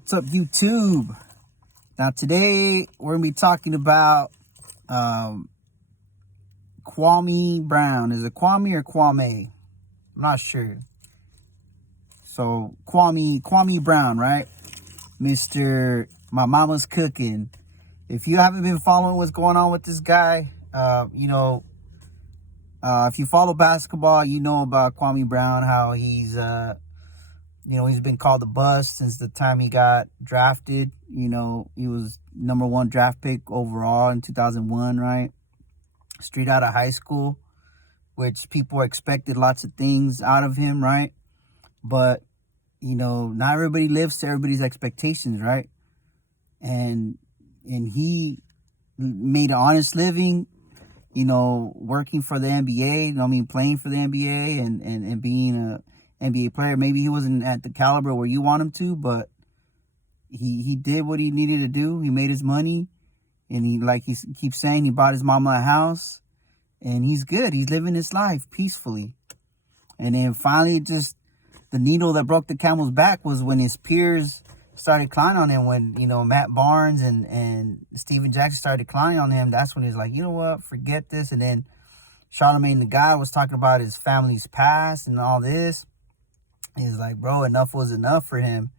What's up, YouTube? Now, today we're going to be talking about Kwame Brown. Is it Kwame or Kwame? I'm not sure. So, Kwame Brown, right? Mr. My Mama's Cooking. If you haven't been following what's going on with this guy, if you follow basketball, you know about Kwame Brown, how he's he's been called the bust since the time he got drafted. He was number one draft pick overall in 2001, right? Straight out of high school, which people expected lots of things out of him, right? But, not everybody lives to everybody's expectations, right? And he made an honest living, working for the NBA, playing for the NBA and being a NBA player. Maybe he wasn't at the caliber where you want him to, but he did what he needed to do. He made his money, and he keeps saying, he bought his mama a house, and he's good. He's living his life peacefully. And then finally, just the needle that broke the camel's back was when his peers started clowning on him. When Matt Barnes and Steven Jackson started clowning on him, that's when he's like, you know what, forget this. And then Charlamagne the God was talking about his family's past and all this. He's like, bro, enough was enough for him.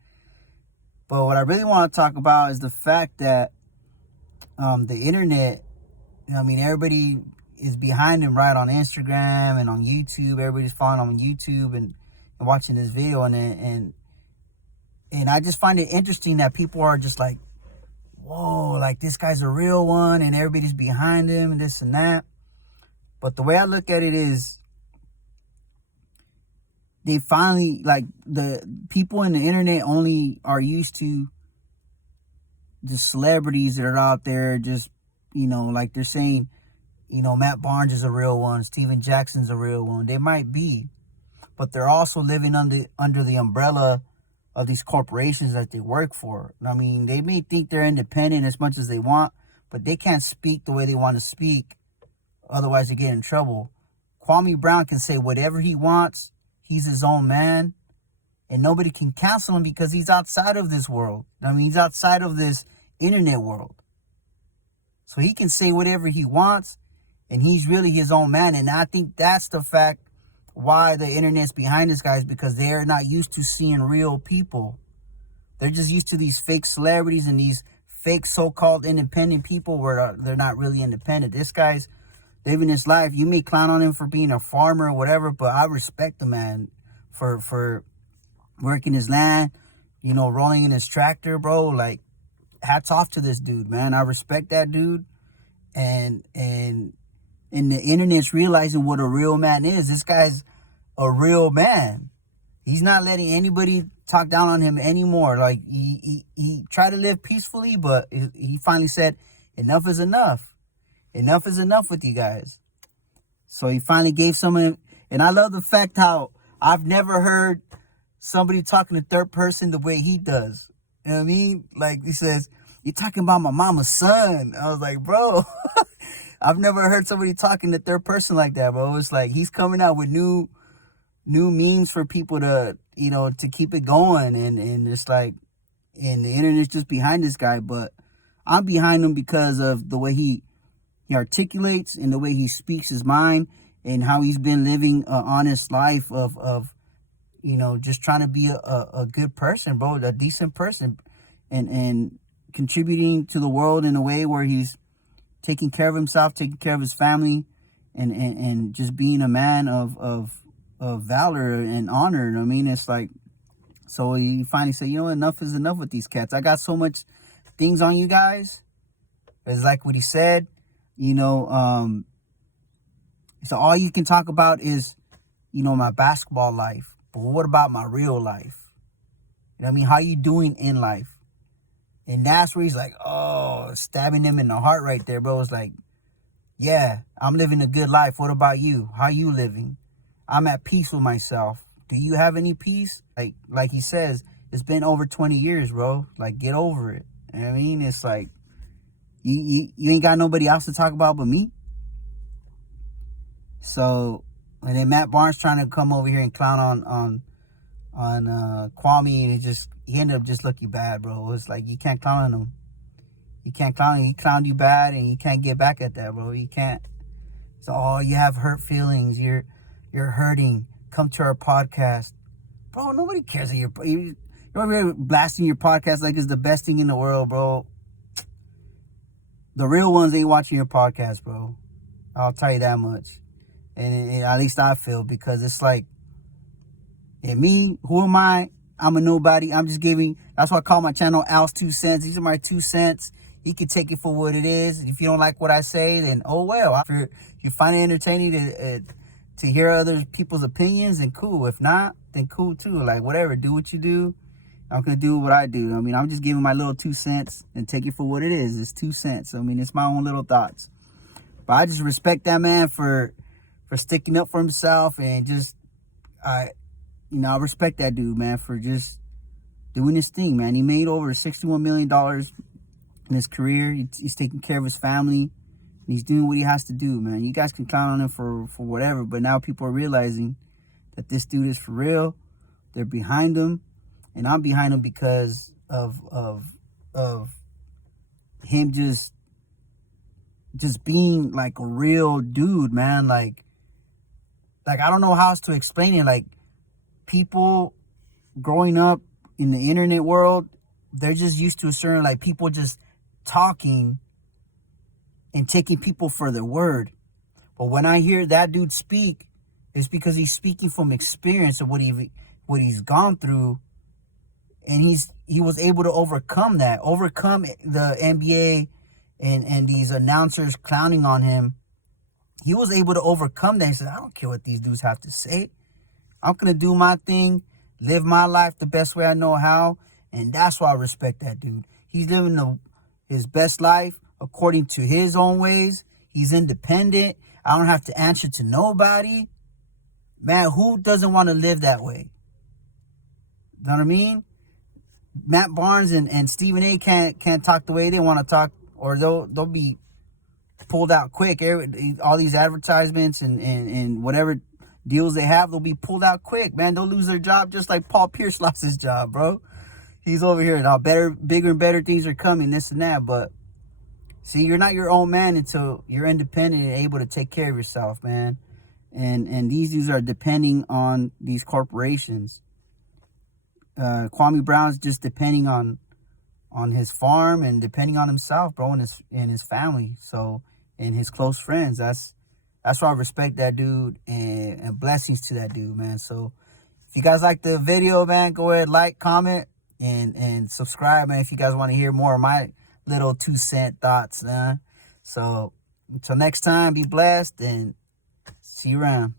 But what I really want to talk about is the fact that the internet, everybody is behind him, right, on Instagram and on YouTube. Everybody's following him on YouTube and watching this video. And I just find it interesting that people are just like, whoa, like this guy's a real one, and everybody's behind him and this and that. But the way I look at it is, they finally, like, the people in the internet only are used to the celebrities that are out there, just, like they're saying, Matt Barnes is a real one, Steven Jackson's a real one. They might be, but they're also living under the umbrella of these corporations that they work for. They may think they're independent as much as they want, but they can't speak the way they want to speak. Otherwise, they get in trouble. Kwame Brown can say whatever he wants. He's his own man, and nobody can cancel him because he's outside of this world. He's outside of this internet world. So he can say whatever he wants, and he's really his own man. And I think that's the fact why the internet's behind this guy, is because they're not used to seeing real people. They're just used to these fake celebrities and these fake so-called independent people where they're not really independent. This guy's living his life. You may clown on him for being a farmer or whatever, but I respect the man for working his land, rolling in his tractor, bro. Like, hats off to this dude, man. I respect that dude. And the internet's realizing what a real man is. This guy's a real man. He's not letting anybody talk down on him anymore. Like, he tried to live peacefully, but he finally said, enough is enough. Enough is enough with you guys. So he finally gave someone, and I love the fact how I've never heard somebody talking to third person the way he does. You know what I mean? Like, he says, you're talking about my mama's son. I was like, bro, I've never heard somebody talking to third person like that, bro. It's like he's coming out with new memes for people to, to keep it going. And it's like, and the internet's just behind this guy, but I'm behind him because of the way he articulates and the way he speaks his mind, and how he's been living an honest life of just trying to be a good person, bro, a decent person, and contributing to the world in a way where he's taking care of himself, taking care of his family, and just being a man of valor and honor. It's like, so he finally said, enough is enough with these cats. I got so much things on you guys. It's like what he said. So all you can talk about is, my basketball life. But what about my real life? How you doing in life? And that's where he's like, oh, stabbing him in the heart right there, bro. It's like, yeah, I'm living a good life. What about you? How you living? I'm at peace with myself. Do you have any peace? Like he says, it's been over 20 years, bro. Like, get over it. You know what I mean? It's like, You ain't got nobody else to talk about but me. So, and then Matt Barnes trying to come over here and clown Kwame, and he ended up just looking bad, bro. It's like you can't clown on him. You can't clown him. He clowned you bad, and you can't get back at that, bro. You can't. So, oh, you have hurt feelings. You're hurting. Come to our podcast, bro. Nobody cares that you're over here blasting your podcast like it's the best thing in the world, bro. The real ones ain't watching your podcast, bro. I'll tell you that much. And at least I feel, because it's like, and me, who am I? I'm a nobody. I'm just giving. That's why I call my channel Al's 2 cents. These are my 2 cents. You can take it for what it is. If you don't like what I say, then oh well. If you find it entertaining to hear other people's opinions, then cool. If not, then cool too. Like, whatever. Do what you do. I'm going to do what I do. I mean, I'm just giving my little 2 cents and take it for what it is. It's 2 cents. I mean, it's my own little thoughts. But I just respect that man for sticking up for himself, and just, I respect that dude, man, for just doing his thing, man. He made over $61 million in his career. He's taking care of his family, and he's doing what he has to do, man. You guys can count on him for whatever, but now people are realizing that this dude is for real. They're behind him, and I'm behind him because of him just being like a real dude, man. Like I don't know how else to explain it. Like, people growing up in the internet world, they're just used to a certain, like, people just talking and taking people for their word. But when I hear that dude speak, it's because he's speaking from experience of what he's gone through, and he was able to overcome the NBA and these announcers clowning on him. He was able to overcome that. He said, I don't care what these dudes have to say. I'm going to do my thing, live my life the best way I know how. And that's why I respect that dude. He's living his best life according to his own ways. He's independent. I don't have to answer to nobody. Man, who doesn't want to live that way? You know what I mean? Matt Barnes and Stephen A can't talk the way they want to talk, or they'll be pulled out quick. All these advertisements and whatever deals they have, they'll be pulled out quick, man. They'll lose their job just like Paul Pierce lost his job, bro. He's over here now. Bigger and better things are coming, this and that. But see, you're not your own man until you're independent and able to take care of yourself, man. And these dudes are depending on these corporations. Kwame Brown's just depending on his farm and depending on himself, bro, and his family. So, and his close friends. That's why I respect that dude, and blessings to that dude, man. So if you guys like the video, man, go ahead, like, comment, and subscribe, man, if you guys want to hear more of my little 2 cent thoughts, man. So until next time, be blessed, and see you around.